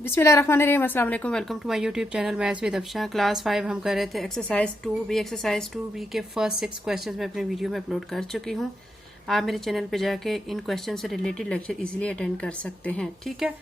बिस्मिल्लाहिर्रहमानिर्रहीम, अस्सलाम वालेकुम। Welcome to my YouTube channel maths with Afsha. Class 5 हम कर रहे थे एक्सरसाइज 2 बी के फर्स्ट 6 क्वेश्चंस मैं अपने वीडियो में अपलोड कर चुकी हूँ। आप मेरे चैनल पे जाके इन क्वेश्चन से रिलेटेड लेक्चर इजीली अटेंड कर सकते हैं। ठीक है,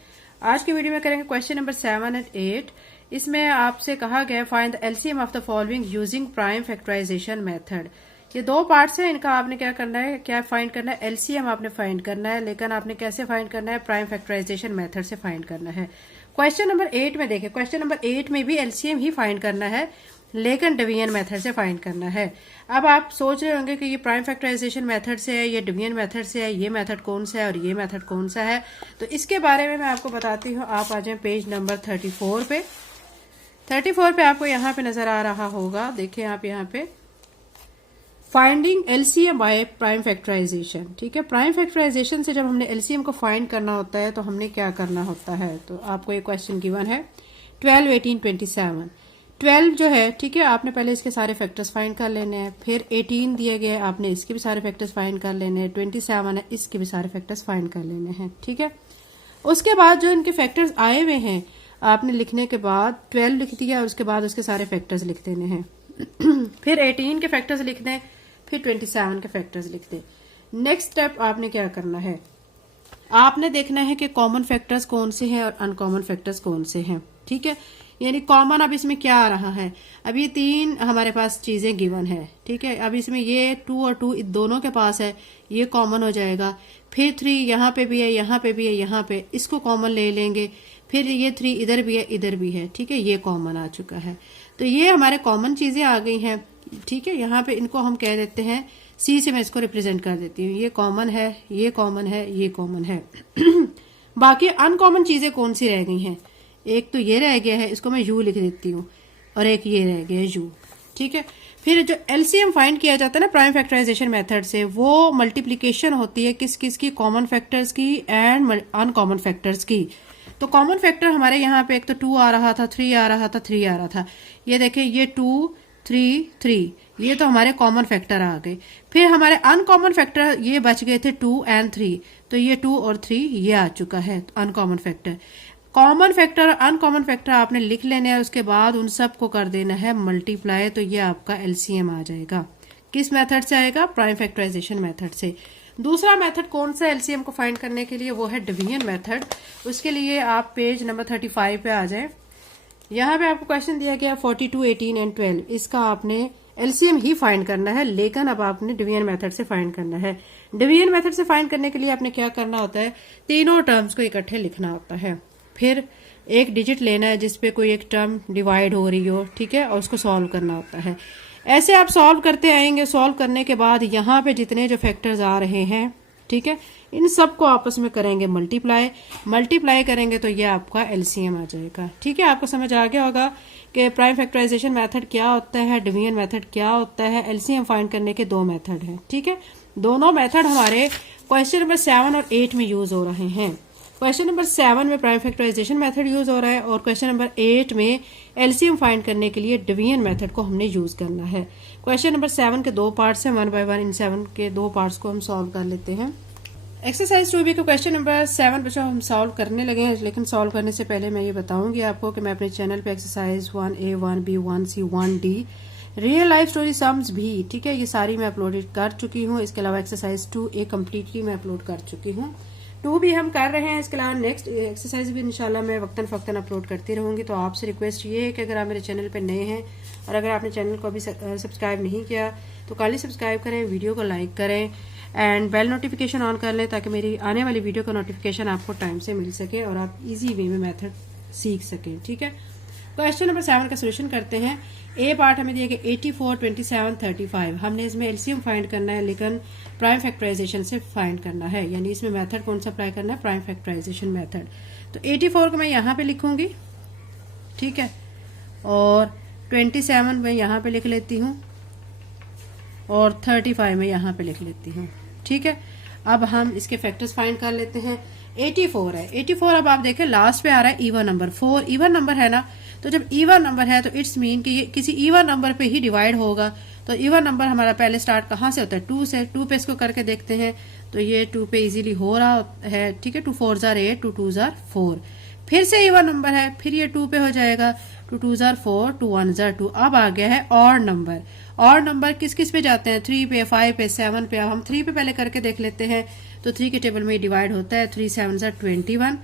आज की वीडियो में करेंगे क्वेश्चन नंबर 7 एंड 8। इसमें आपसे कहा गया find the LCM of the following using prime factorisation method. ये दो पार्ट्स हैं, इनका आपने क्या करना है, क्या फाइंड करना है, एलसीएम आपने फाइंड करना है, लेकिन आपने कैसे फाइंड करना है, प्राइम फैक्टराइजेशन मेथड से फाइंड करना है। क्वेश्चन नंबर 8 में देखें, क्वेश्चन नंबर 8 में भी एलसीएम ही फाइंड करना है, लेकिन डिवीजन मेथड से फाइंड करना है। अब आप सोच रहे होंगे कि ये प्राइम फैक्टराइजेशन मेथड से है, ये डिवीजन मेथड से है, ये मेथड कौन सा है और ये मेथड कौन सा है। तो इसके बारे में मैं आपको बताती हूँ। आप आ जाए पेज नंबर 34 पे। 34 पे आपको यहाँ पे नजर आ रहा होगा, देखिए आप यहाँ पे finding LCM by prime factorisation. ठीक है, प्राइम फैक्टराइजेशन से जब हमने एलसीएम को फाइंड करना होता है तो हमने क्या करना होता है। तो आपको एक क्वेश्चन गिवन है 12, 18, 27। 12 जो है, ठीक है, आपने पहले इसके सारे फैक्टर्स फाइंड कर लेने हैं। फिर 18 दिया गया है, आपने इसके भी सारे फैक्टर्स फाइंड कर लेने हैं। 27 है, इसके भी सारे फैक्टर्स फाइंड कर लेने हैं। ठीक है, उसके बाद जो इनके फैक्टर्स आए हुए हैं आपने लिखने के बाद 12 लिख दिया और उसके बाद उसके सारे फैक्टर्स लिख देने हैं। फिर 18 के फैक्टर्स लिख दें, फिर 27 के फैक्टर्स लिख दें। नेक्स्ट स्टेप आपने क्या करना है, आपने देखना है कि कॉमन फैक्टर्स कौन से हैं और अनकॉमन फैक्टर्स कौन से हैं। ठीक है, यानी कॉमन अब इसमें क्या आ रहा है, अब ये 3 हमारे पास चीजें गिवन है। ठीक है, अब इसमें ये 2 और 2 दोनों के पास है, ये कॉमन हो जाएगा। फिर 3 यहाँ पे भी है, यहाँ पे भी है, यहाँ पे इसको कॉमन ले लेंगे। फिर ये 3 इधर भी है, इधर भी है। ठीक है, ये कॉमन आ चुका है। तो ये हमारे कॉमन चीजें आ गई हैं। ठीक है, यहाँ पे इनको हम कह देते हैं, सी से मैं इसको रिप्रेजेंट कर देती हूँ। ये कॉमन है, ये कॉमन है, ये कॉमन है। बाकी अनकॉमन चीजें कौन सी रह गई हैं, एक तो ये रह गया है, इसको मैं यू लिख देती हूँ, और एक ये रह गया है यू। ठीक है, फिर जो एलसीएम फाइंड किया जाता है ना प्राइम फैक्टराइजेशन मेथड से, वो मल्टीप्लीकेशन होती है किस किस की, कॉमन फैक्टर्स की एंड अनकॉमन फैक्टर्स की। तो कॉमन फैक्टर हमारे यहाँ पे एक तो 2 आ रहा था, 3 आ रहा था, 3 आ रहा था। ये देखिए, ये 2, 3, 3, ये तो हमारे कॉमन फैक्टर आ गए। फिर हमारे अनकॉमन फैक्टर ये बच गए थे 2 एंड 3, तो ये 2 और 3 ये आ चुका है अनकॉमन फैक्टर। कॉमन फैक्टर और अनकॉमन फैक्टर आपने लिख लेने हैं, उसके बाद उन सब को कर देना है मल्टीप्लाई, तो ये आपका एलसीएम आ जाएगा। किस मेथड से आएगा, प्राइम फैक्टराइजेशन मेथड से। दूसरा मेथड कौन सा एलसीएम को फाइंड करने के लिए, वो है डिवीजन मेथड। उसके लिए आप पेज नंबर 35 पे आ जाए। यहाँ पे आपको क्वेश्चन दिया गया 42, 18 एंड 12। इसका आपने एलसीएम ही फाइंड करना है, लेकिन अब आपने डिवीजन मेथड से फाइंड करना है। डिवीजन मेथड से फाइंड करने के लिए आपने क्या करना होता है, तीनों टर्म्स को इकट्ठे लिखना होता है। फिर एक डिजिट लेना है जिसपे कोई एक टर्म डिवाइड हो रही हो, ठीक है, और उसको सॉल्व करना होता है। ऐसे आप सॉल्व करते आएंगे। सॉल्व करने के बाद यहाँ पे जितने जो फैक्टर्स आ रहे हैं, ठीक है, इन सबको आपस में करेंगे मल्टीप्लाई। मल्टीप्लाई करेंगे तो ये आपका एलसीएम आ जाएगा। ठीक है, आपको समझ आ गया होगा कि प्राइम फैक्टराइजेशन मेथड क्या होता है, डिवीजन मेथड क्या होता है। एलसीएम फाइंड करने के 2 मेथड हैं। ठीक है, दोनों मेथड हमारे क्वेश्चन नंबर 7 और 8 में यूज हो रहे हैं। क्वेश्चन नंबर 7 में प्राइम फैक्टराइजेशन मेथड यूज हो रहा है और क्वेश्चन नंबर 8 में एलसीएम फाइंड करने के लिए डिवीजन मेथड को हमने यूज करना है। क्वेश्चन नंबर 7 के 2 पार्ट्स हैं, 1 बाय 1 इन 7 के 2 पार्ट्स को हम सॉल्व कर लेते हैं। एक्सरसाइज 2B का क्वेश्चन नंबर 7 बच्चों हम सॉल्व करने लगे हैं, लेकिन सॉल्व करने से पहले मैं ये बताऊंगी आपको कि मैं अपने चैनल पे exercise 1A, 1B, 1C, 1D, real life story sums भी, ठीक है, ये सारी मैं अपलोड कर चुकी हूँ। इसके अलावा एक्सरसाइज 2A कम्प्लीटली मैं अपलोड कर चुकी हूँ। 2 भी हम कर रहे हैं। इसके अलावा नेक्स्ट एक्सरसाइज भी इंशाल्लाह मैं वक्तन फक्तन अपलोड करती रहूंगी। तो आपसे रिक्वेस्ट ये है कि अगर आप मेरे चैनल पे नए हैं और अगर आपने चैनल को अभी सब्सक्राइब नहीं किया तो काली सब्सक्राइब करें, वीडियो को लाइक करें एंड बेल नोटिफिकेशन ऑन कर लें, ताकि मेरी आने वाली वीडियो का नोटिफिकेशन आपको टाइम से मिल सके और आप इजी वे में मेथड सीख सकें। ठीक है, क्वेश्चन नंबर 7 का सोल्यूशन करते हैं। ए पार्ट हमें दिया गया 84, 27, 35। हमने इसमें एलसीएम फाइंड करना है, लेकिन प्राइम फैक्टराइजेशन से फाइंड करना है, यानी इसमें मेथड कौन सा अप्लाई करना है, प्राइम फैक्टराइजेशन मेथड। तो 84 को मैं यहाँ पे लिखूंगी, ठीक है, और 27 मैं यहाँ पे लिख लेती हूँ और 35 मैं यहाँ पे लिख लेती हूँ। ठीक है, अब हम इसके फैक्टर्स फाइंड कर लेते हैं। 84 है, 84 अब आप देखें लास्ट पे आ रहा है इवन नंबर। 4 इवन नंबर है ना, तो जब इवन नंबर है तो इट्स मीन कि ये किसी इवन नंबर पे ही डिवाइड होगा। तो इवन नंबर हमारा पहले स्टार्ट कहाँ से होता है, 2 से। 2 पे इसको करके देखते हैं, तो ये 2 पे इजीली हो रहा है। ठीक है, 2 4 जार 8, 2 2 जार 4। फिर से इवन नंबर है, फिर ये 2 पे हो जाएगा, 2 2 जार 4, 2 1 जार 2। अब आ गया है और नंबर। और नंबर किस किस पे जाते हैं? 3 पे, 5 पे, 7 पे। अब हम 3 पे पहले करके देख लेते हैं। तो 3 के टेबल में डिवाइड होता है, 3 7 जार 21।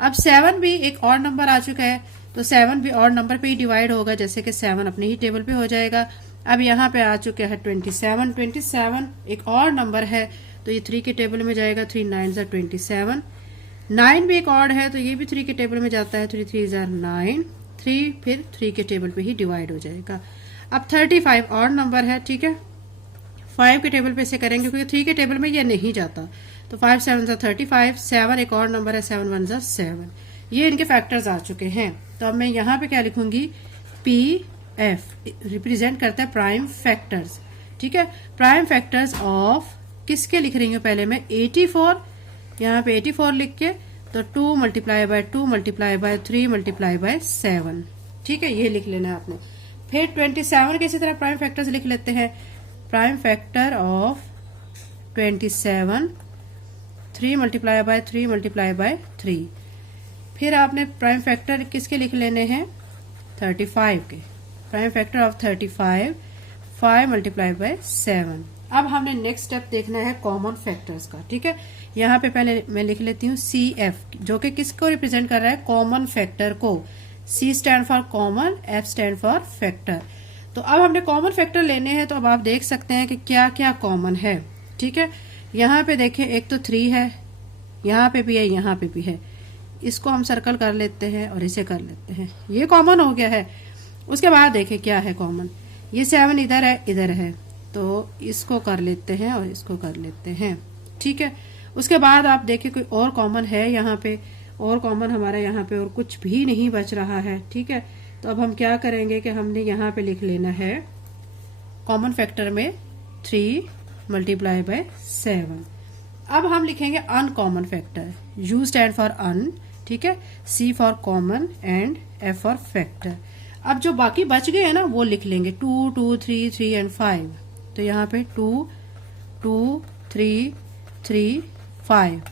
अब 7 भी एक और नंबर आ चुका है, तो 7 भी और नंबर पे ही डिवाइड होगा, जैसे कि 7 अपने ही टेबल पे हो जाएगा। अब यहाँ पे आ चुके हैं 27। 27 एक और नंबर है, तो ये 3 के टेबल में जाएगा, 3 9 जार 27। 9 भी एक और है, तो ये भी 3 के टेबल में जाता है, 3 3 जार 9। 3 फिर 3 के टेबल पे ही डिवाइड हो जाएगा। अब 35 और नंबर है, ठीक है, 5 के टेबल पे से करेंगे क्योंकि 3 के टेबल में ये नहीं जाता। तो 5 7 जार 35। 7 एक और नंबर है, 7 1 जार 7। ये इनके फैक्टर्स आ चुके हैं। तो अब मैं यहाँ पे क्या लिखूंगी? पी एफ रिप्रेजेंट करता है प्राइम फैक्टर्स, ठीक है। प्राइम फैक्टर्स ऑफ किसके लिख रही हूँ पहले मैं? 84। यहाँ पे 84 लिख के, तो 2 multiply by 2 multiply by 3 multiply by 7, ठीक है, ये लिख लेना है आपने। फिर 27 के इसी तरह प्राइम फैक्टर्स लिख लेते हैं। Prime factor of 27, 3 multiply by 3 multiply by 3। फिर आपने प्राइम फैक्टर किसके लिख लेने हैं? 35 के। Prime factor of 35, 5 multiply by 7। अब हमने नेक्स्ट स्टेप देखना है कॉमन फैक्टर्स का, ठीक है। यहाँ पे पहले मैं लिख लेती हूँ CF, जो कि किसको रिप्रेजेंट कर रहा है? कॉमन फैक्टर को। C stand for common, F stand for factor. तो अब हमने कॉमन फैक्टर लेने हैं, तो अब आप देख सकते हैं कि क्या क्या कॉमन है, ठीक है। यहाँ पे देखें, एक तो 3 है, यहाँ पे भी है, यहाँ पे भी है। इसको हम सर्कल कर लेते हैं और इसे कर लेते हैं, ये कॉमन हो गया है। उसके बाद देखें क्या है कॉमन। ये 7 इधर है, इधर है, तो इसको कर लेते हैं और इसको कर लेते हैं, ठीक है। उसके बाद आप देखिए कोई और कॉमन है यहाँ पे, और कॉमन हमारा यहाँ पे और कुछ भी नहीं बच रहा है, ठीक है। तो अब हम क्या करेंगे कि हमने यहाँ पे लिख लेना है कॉमन फैक्टर में 3 मल्टीप्लाई बाय 7। अब हम लिखेंगे uncommon factor. U stand for अन, ठीक है, C for common and F for factor. अब जो बाकी बच गए हैं ना, वो लिख लेंगे 2 2 3 3 एंड 5। तो यहाँ पे 2 2 3 3 5।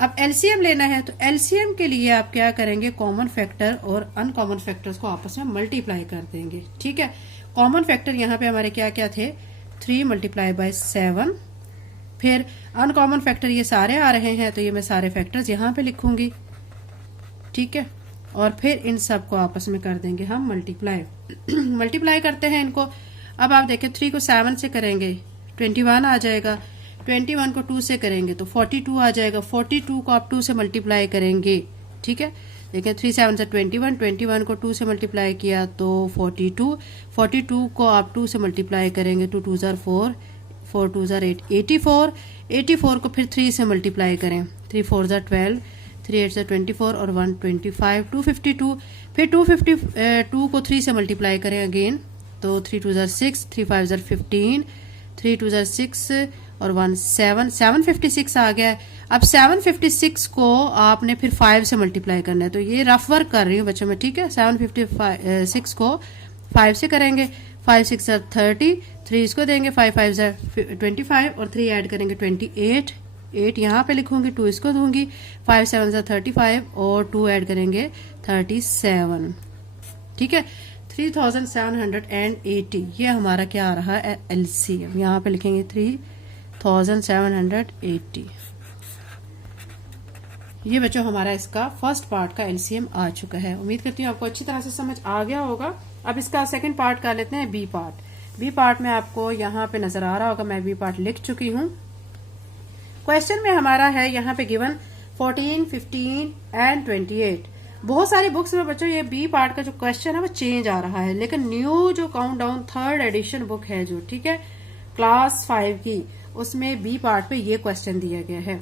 अब एलसीएम लेना है, तो एलसीएम के लिए आप क्या करेंगे? कॉमन फैक्टर और अनकॉमन फैक्टर्स को आपस में मल्टीप्लाई कर देंगे, ठीक है। कॉमन फैक्टर यहाँ पे हमारे क्या क्या थे? 3 मल्टीप्लाई बाय 7। फिर अनकॉमन फैक्टर ये सारे आ रहे हैं, तो ये मैं सारे फैक्टर्स यहाँ पे लिखूंगी, ठीक है। और फिर इन सब को आपस में कर देंगे हम मल्टीप्लाई। मल्टीप्लाई करते हैं इनको। अब आप देखें 3 को 7 से करेंगे 21 आ जाएगा, 21 को 2 से करेंगे तो 42 आ जाएगा, 42 को आप 2 से मल्टीप्लाई करेंगे, ठीक है। देखिए 3 7 से 21, 21 को 2 से मल्टीप्लाई किया तो 42, 42 को आप 2 से मल्टीप्लाई करेंगे, 2 2 जार 4, 4 2 जार 8, 84, 84 को फिर 3 से मल्टीप्लाई करें, 3 4 जार 12, 3 8 जार 24 और 1 25, 252। फिर 252 को 3 से मल्टीप्लाई करें अगेन, तो 3 2 जार 6, 3 5 जार 15, 3 2 जार 6 और 1 7, 756 आ गया है। अब 756 को आपने फिर 5 से मल्टीप्लाई करना है, तो ये रफ वर्क कर रही हूँ बच्चों में, ठीक है। 756 को 5 से करेंगे, 5 6 जार 30, 3 इसको देंगे, 5 5 जार 25 और 3 ऐड करेंगे 28, 8 यहाँ पे लिखूंगी, 2 इसको दूंगी, 5 7 जार 35 और 2 ऐड करेंगे 37, ठीक है। 3780 ये हमारा क्या आ रहा है? एलसीएम। यहाँ पे लिखेंगे 3780। ये बच्चों हमारा इसका फर्स्ट पार्ट का एलसीएम आ चुका है। उम्मीद करती हूँ आपको अच्छी तरह से समझ आ गया होगा। अब इसका सेकंड पार्ट कर लेते हैं, बी पार्ट। बी पार्ट में आपको यहाँ पे नजर आ रहा होगा, मैं बी पार्ट लिख चुकी हूँ। क्वेश्चन में हमारा है यहाँ पे गिवन 14, 15 एंड 28। बहुत सारी बुक्स में बच्चों ये बी पार्ट का जो क्वेश्चन है वो चेंज आ रहा है, लेकिन न्यू जो काउंटडाउन 3rd एडिशन बुक है जो, ठीक है, क्लास 5 की, उसमें बी पार्ट पे ये क्वेश्चन दिया गया है।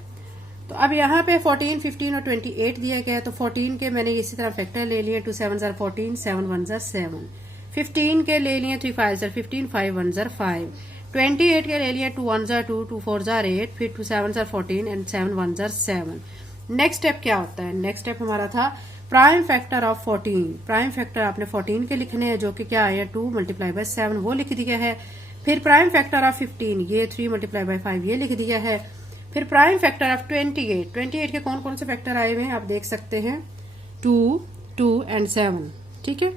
तो अब यहाँ पे 14, 15 और 28 दिया गया है। तो 14 के मैंने इसी तरह फैक्टर ले लिए, 2 7 जार 14, 7 1 जार 7। 15 के ले लिए 3 5 जार 15, 5 1 जार 5। 28 के ले लिए 2 1 जार 2, 2 4 जार 8, फिर 2 7 jar 14 and 7 1 jar 7। Next step क्या होता है? नेक्स्ट स्टेप हमारा था prime factor of 14। Prime factor आपने 14 के लिखने हैं, जो कि क्या आया 2 मल्टीप्लाई बाय 7, वो लिख दिया है। फिर प्राइम फैक्टर ऑफ 15, ये 3 मल्टीप्लाई बाय 5, ये लिख दिया है। फिर प्राइम फैक्टर ऑफ 28, 28 के कौन कौन से फैक्टर आए हुए हैं आप देख सकते हैं। 2, 2 एंड 7। ठीक है,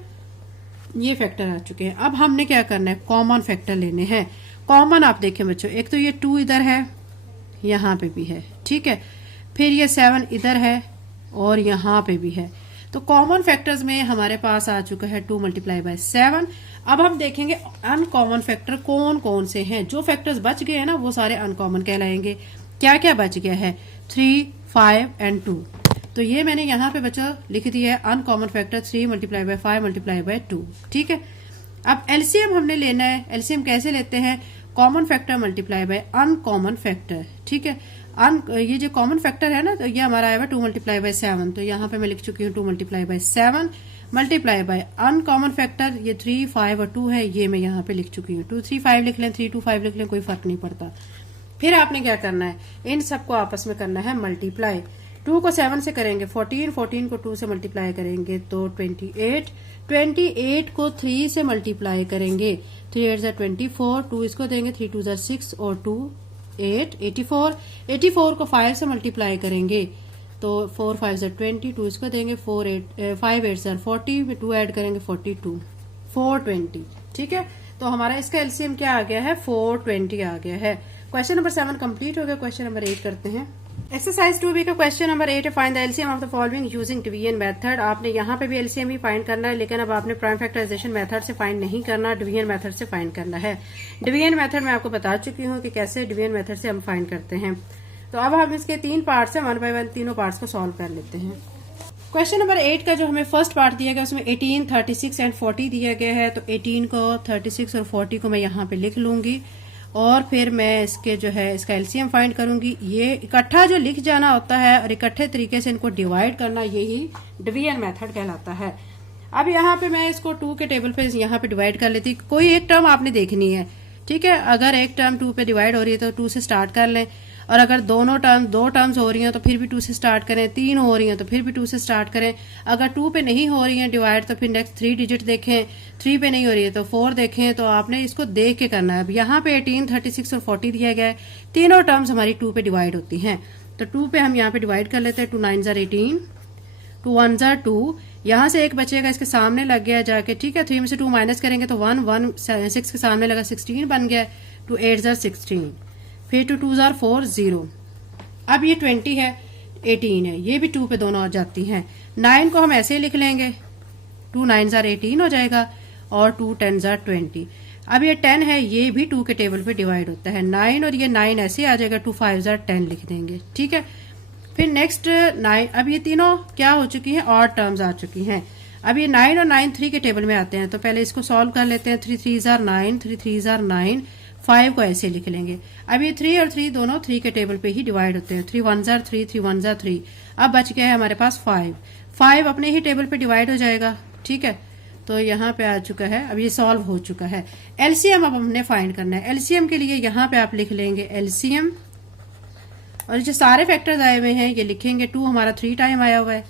ये फैक्टर आ चुके हैं। अब हमने क्या करना है, कॉमन फैक्टर लेने हैं। कॉमन आप देखें बच्चों, एक तो ये 2 इधर है, यहाँ पे भी है, ठीक है, फिर ये 7 इधर है और यहाँ पे भी है। तो कॉमन फैक्टर्स में हमारे पास आ चुका है 2 मल्टीप्लाई बाय 7। अब हम देखेंगे अनकॉमन फैक्टर कौन कौन से हैं। जो फैक्टर्स बच गए हैं ना वो सारे अनकॉमन कहलाएंगे। क्या क्या बच गया है, 3, 5 एंड 2। तो ये मैंने यहाँ पे बच्चों लिख दिया है uncommon factor 3 multiply by 5 multiply by 2। ठीक है, अब एलसीएम हमने लेना है। एलसीएम कैसे लेते हैं, common factor multiply by uncommon factor. ठीक है, ये जो कॉमन फैक्टर है ना, तो ये हमारा आएगा 2 मल्टीप्लाई बाय 7। तो यहाँ पे मैं लिख चुकी हूँ 2 multiply by 7 multiply by uncommon factor ये 3, 5 और 2 है, ये मैं यहाँ पे लिख चुकी हूँ। 2, 3, 5 लिख लें, 3, 2, 5 लिख लें, कोई फर्क नहीं पड़ता। फिर आपने क्या करना है, इन सबको आपस में करना है मल्टीप्लाई। 2 को 7 से करेंगे 14, 14 को 2 से मल्टीप्लाई करेंगे तो 28, 28 को 3 से मल्टीप्लाई करेंगे, 3 8 = 24, 2 इसको देंगे, 3 2 = 6 और 2 8, 84, 84 को 5 से मल्टीप्लाई करेंगे तो 4 5 = 20, 2 इसको देंगे, 5 8 = 40, 2 ऐड करेंगे 42, 420। ठीक है, तो हमारा इसका एलसीएम क्या आ गया है, 420 आ गया है। क्वेश्चन नंबर 7 कंप्लीट हो गया। क्वेश्चन नंबर 8 करते हैं। एक्सरसाइज 2B का क्वेश्चन नंबर 8 है, find the LCM of the following using division method. आपने यहाँ पे भी एलसीएम ही फाइंड करना है, लेकिन अब आपने प्राइम फैक्टराइजेशन मेथड से फाइंड नहीं करना, डिवीजन मेथड से फाइंड करना है। डिवीजन मेथड मैं आपको बता चुकी हूँ कि कैसे डिवीजन मेथड से हम फाइंड करते हैं। तो अब हम इसके 3 पार्ट्स हैं, 1 बाय 1 तीनों पार्ट्स को सॉल्व कर लेते हैं। क्वेश्चन नंबर 8 का जो हमें फर्स्ट पार्ट दिया गया उसमें 18, 36 एंड 40 दिया गया है। तो 18 को, 36 और 40 को मैं यहाँ पे लिख लूंगी और फिर मैं इसके जो है इसका एलसीएम फाइंड करूंगी। ये इकट्ठा जो लिख जाना होता है और इकट्ठे तरीके से इनको डिवाइड करना, यही डिवीजन मेथड कहलाता है। अब यहाँ पे मैं इसको 2 के टेबल पे यहाँ पे डिवाइड कर लेती। कोई एक टर्म आपने देखनी है, ठीक है। अगर एक टर्म 2 पे डिवाइड हो रही है तो 2 से स्टार्ट कर लें, और अगर दो टर्म्स हो रही हैं तो फिर भी 2 से स्टार्ट करें, 3 हो रही हैं तो फिर भी 2 से स्टार्ट करें। अगर 2 पे नहीं हो रही है डिवाइड तो फिर नेक्स्ट 3 डिजिट देखें, 3 पे नहीं हो रही है तो 4 देखें। तो आपने इसको देख के करना है। अब यहाँ पे 18, 36 और 40 दिया गया है, तीनों टर्म्स हमारी 2 पे डिवाइड होती हैं। तो 2 पे हम यहाँ पे डिवाइड कर लेते हैं। 2 9 = 18, 2 1 = 2, यहाँ से एक बचेगा इसके सामने लग गया जाके, ठीक है। 3 में से 2 माइनस करेंगे तो 1, 1 6 के सामने लगा 16 बन गया। 2 8 = 16, फिर 2 2 = 4, 0। अब ये 20 है, 18 है, ये भी 2 पे दोनों आ जाती हैं। 9 को हम ऐसे लिख लेंगे, 2 9 = 18 हो जाएगा और 2 10 = 20। अब ये 10 है, ये भी 2 के टेबल पे डिवाइड होता है। 9 और ये 9 ऐसे आ जाएगा, 2 5 = 10 लिख देंगे, ठीक है। फिर नेक्स्ट 9, अब ये तीनों क्या हो चुकी हैं, और टर्म्स आ चुकी हैं। अब ये 9 और 9 3 के टेबल में आते हैं, तो पहले इसको सॉल्व कर लेते हैं। 3 3 = 9, 3 3 = 9, 5 को ऐसे लिख लेंगे। अब ये 3 और 3 दोनों 3 के टेबल पे ही डिवाइड होते हैं। 3 1 = 3, 3 1 = 3। अब बच गया है हमारे पास 5, 5 अपने ही टेबल पे डिवाइड हो जाएगा, ठीक है। तो यहाँ पे आ चुका है, अब ये सॉल्व हो चुका है। एलसीएम अब हमने फाइंड करना है। एलसीएम के लिए यहाँ पे आप लिख लेंगे एलसीएम, और जो सारे फैक्टर्स आए हुए हैं ये लिखेंगे। 2 हमारा 3 टाइम आया हुआ है,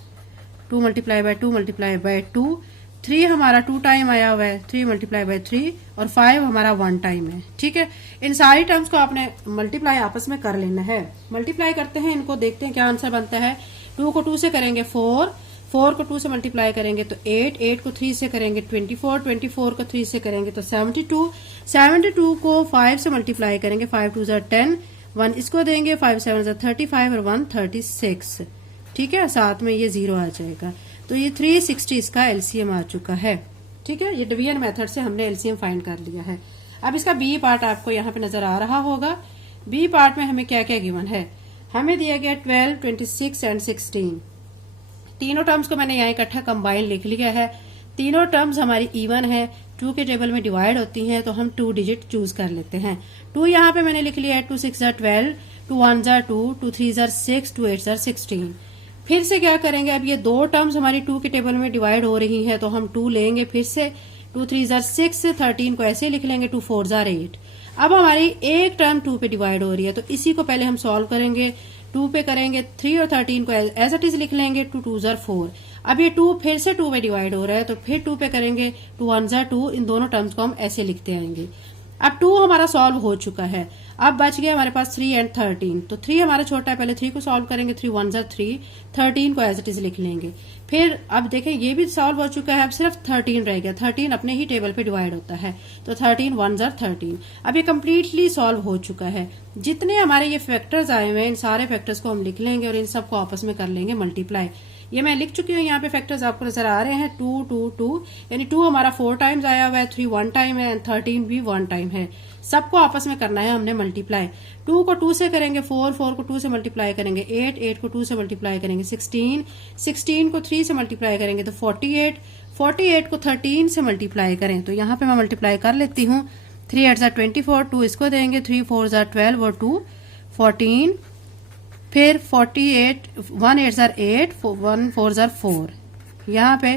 2 × 2 × 2। 3 हमारा 2 टाइम आया हुआ है, 3 × 3, और 5 हमारा 1 टाइम है, ठीक है। इन सारी टर्म्स को आपने मल्टीप्लाई आपस में कर लेना है। मल्टीप्लाई करते हैं, इनको देखते हैं क्या आंसर बनता है। 2 को 2 से करेंगे 4, 4 को 2 से मल्टीप्लाई करेंगे तो 8, 8 को 3 से करेंगे 24, 24 को 3 से करेंगे तो 72, 72 को 5 से मल्टीप्लाई करेंगे, 5 2 = 10, 1 इसको देंगे, 5 7 = 35 और 1 36, ठीक है। साथ में ये 0 आ जाएगा। तो ये 360 इसका एलसीएम आ चुका है, ठीक है। ये डिवीजन मेथड से हमने एलसीएम फाइंड कर लिया है। अब इसका बी पार्ट आपको यहाँ पे नजर आ रहा होगा। बी पार्ट में हमें क्या क्या गिवन है, हमें दिया गया 12, 26 एंड 16। तीनों टर्म्स को मैंने यहाँ इकट्ठा कंबाइन लिख लिया है। तीनों टर्म्स हमारी इवन है, 2 के टेबल में डिवाइड होती हैं, तो हम 2 डिजिट चूज कर लेते हैं। 2 यहाँ पे मैंने लिख लिया है, 2 6 = 12, 2 1 = 2, 2 3 = 6, 2 8 = 16। फिर से क्या करेंगे, अब ये 2 टर्म्स हमारी 2 के टेबल में डिवाइड हो रही हैं, तो हम 2 लेंगे फिर से। 2 3 = 6, 13 को ऐसे लिख लेंगे, 2 4 = 8। अब हमारी एक टर्म 2 पे डिवाइड हो रही है, तो इसी को पहले हम सॉल्व करेंगे। 2 पे करेंगे 3 और 13 को एज इट इज लिख लेंगे, 2 2 = 4। अब ये 2 फिर से 2 पे डिवाइड हो रहा है, तो फिर 2 पे करेंगे, 2 1 = 2। इन दोनों टर्म्स को हम ऐसे लिखते आएंगे। अब 2 हमारा सॉल्व हो चुका है। अब बच गया हमारे पास 3 एंड 13। तो 3 हमारा छोटा है, पहले 3 को सॉल्व करेंगे, 3 1 जार 3, 13 को एज इट इज लिख लेंगे। फिर अब देखें ये भी सॉल्व हो चुका है, अब सिर्फ 13 रह गया। 13 अपने ही टेबल पे डिवाइड होता है, तो 13 1 जार 13। अब ये कम्प्लीटली सॉल्व हो चुका है। जितने हमारे ये फैक्टर्स आए हुए हैं इन सारे फैक्टर्स को हम लिख लेंगे और इन सबको आपस में कर लेंगे मल्टीप्लाई। ये मैं लिख चुकी हूँ, यहाँ पे फैक्टर्स आपको नजर आ रहे हैं 2 2 2, यानी 2 हमारा 4 टाइम्स आया हुआ है, 3 1 टाइम है एंड 13 भी 1 टाइम है। सबको आपस में करना है हमने मल्टीप्लाई। 2 को 2 से करेंगे 4, 4 को 2 से मल्टीप्लाई करेंगे 8, 8 को 2 से मल्टीप्लाई करेंगे 16, 16 को 3 से मल्टीप्लाई करेंगे तो 48, 48 को 13 से मल्टीप्लाई करें तो यहाँ पे मैं मल्टीप्लाई कर लेती हूँ। 3 8 जार 24, 2 इसको देंगे, 3 4 जार 12 और 2 14, फिर 48, 1 8 जार 8, 1 4 जार 4, यहाँ पे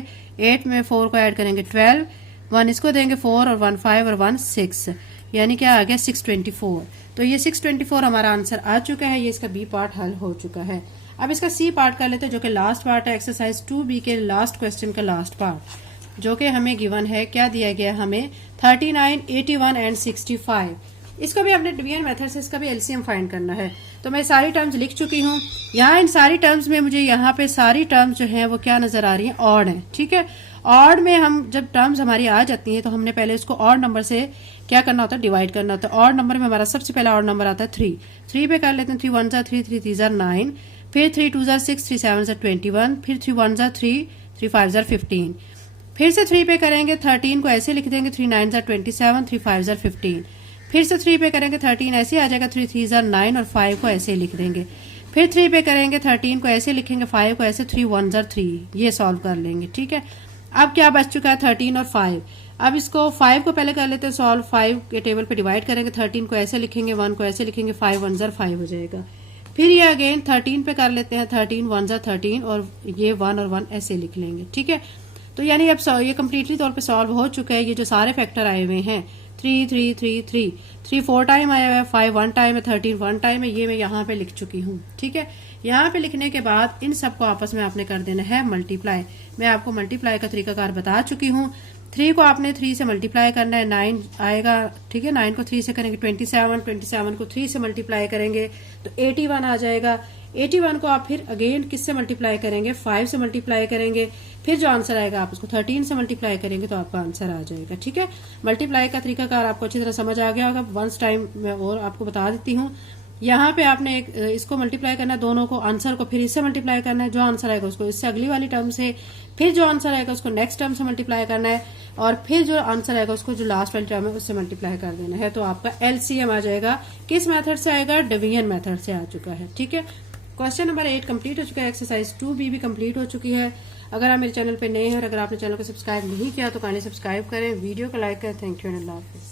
8 में 4 को ऐड करेंगे 12, 1 इसको देंगे 4 और 1 5 और 1 6, यानी क्या आ गया 624। तो ये 624 हमारा आंसर आ चुका है। ये इसका बी पार्ट हल हो चुका है। अब इसका सी पार्ट कर लेते हैं जो कि लास्ट पार्ट है, एक्सरसाइज 2B के लास्ट क्वेश्चन का लास्ट पार्ट, जो कि हमें गिवन है। क्या दिया गया हमें 39, 81 एंड 65। इसको भी अपने डिवीजन मेथड से इसका भी एलसीएम फाइंड करना है। तो मैं सारी टर्म्स लिख चुकी हूँ। यहाँ इन सारी टर्म्स में मुझे यहाँ पे सारी टर्म्स जो हैं वो क्या नजर आ रही हैं, ऑड है। ठीक है, ऑड में हम जब टर्म्स हमारी आ जाती हैं तो हमने पहले उसको ऑड नंबर से क्या करना होता है, डिवाइड करना होता है। ऑड नंबर में हमारा सबसे पहला ऑड नंबर आता है 3। 3 पे कर लेते हैं, 3 1 जार 3, 3 3 जार 9, फिर 3 2 जार 6, 3 7 जार 21, फिर 3 1 जार 3, 3 5 जार 15, फिर से 3 पे करेंगे 13 को ऐसे लिख देंगे, 3 9 जार 27, 3 5 जार 15, फिर से 3 पे करेंगे 13 ऐसे आ जाएगा, 3 3 जार 9 और 5 को ऐसे लिख देंगे। फिर 3 पे करेंगे 13 को ऐसे लिखेंगे, 5 को ऐसे, 3 1 जार 3, ये सॉल्व कर लेंगे। ठीक है, अब क्या बच चुका है 13 और 5। अब इसको 5 को पहले कर लेते हैं सॉल्व, 5 के टेबल पे डिवाइड करेंगे, 13 को ऐसे लिखेंगे, 1 को ऐसे लिखेंगे, 5 1 जार 5 हो जाएगा। फिर ये अगेन 13 पे कर लेते हैं, 13 1 जार 13 और ये 1 और 1 ऐसे लिख लेंगे। ठीक है, तो यानी अब ये कम्प्लीटली तौर पे सॉल्व हो चुका है। ये जो सारे फैक्टर आए हुए हैं 3 3 3 3, 3 4 टाइम आया हुआ है, 5 1 टाइम है, 13 1 टाइम है, ये मैं यहाँ पे लिख चुकी हूँ। ठीक है, यहाँ पे लिखने के बाद इन सबको आपस में आपने कर देना है मल्टीप्लाई। मैं आपको मल्टीप्लाई का तरीकाकार बता चुकी हूँ। 3 को आपने 3 से मल्टीप्लाई करना है, 9 आएगा। ठीक है, 9 को 3 से करेंगे 27, 27 को 3 से मल्टीप्लाई करेंगे तो 81 आ जाएगा। 81 को आप फिर अगेन किससे मल्टीप्लाई करेंगे, 5 से मल्टीप्लाई करेंगे, फिर जो आंसर आएगा आप उसको 13 से मल्टीप्लाई करेंगे तो आपका आंसर आ जाएगा। ठीक है, मल्टीप्लाई का तरीकाकार आपको अच्छी तरह समझ आ गया होगा। वंस टाइम मैं और आपको बता देती हूँ। यहाँ पे आपने इसको मल्टीप्लाई करना है, दोनों को, आंसर को फिर इससे मल्टीप्लाई करना है, जो आंसर आएगा उसको इससे अगली वाली टर्म से, फिर जो आंसर आएगा उसको नेक्स्ट टर्म से मल्टीप्लाई करना है और फिर जो आंसर आएगा उसको जो लास्ट वाली टर्म है उससे मल्टीप्लाई कर देना है। तो आपका एलसीएम आ जाएगा। किस मेथड से आएगा, डिवीजन मेथड से आ चुका है। ठीक है, क्वेश्चन नंबर 8 कंप्लीट हो चुका है। एक्सरसाइज 2B भी कंप्लीट हो चुकी है। अगर आप मेरे चैनल पे नए हैं और अगर आपने चैनल को सब्सक्राइब नहीं किया तो काइंडली सब्सक्राइब करें, वीडियो को लाइक करें। थैंक यू एंड अल्लाह हाफिज़।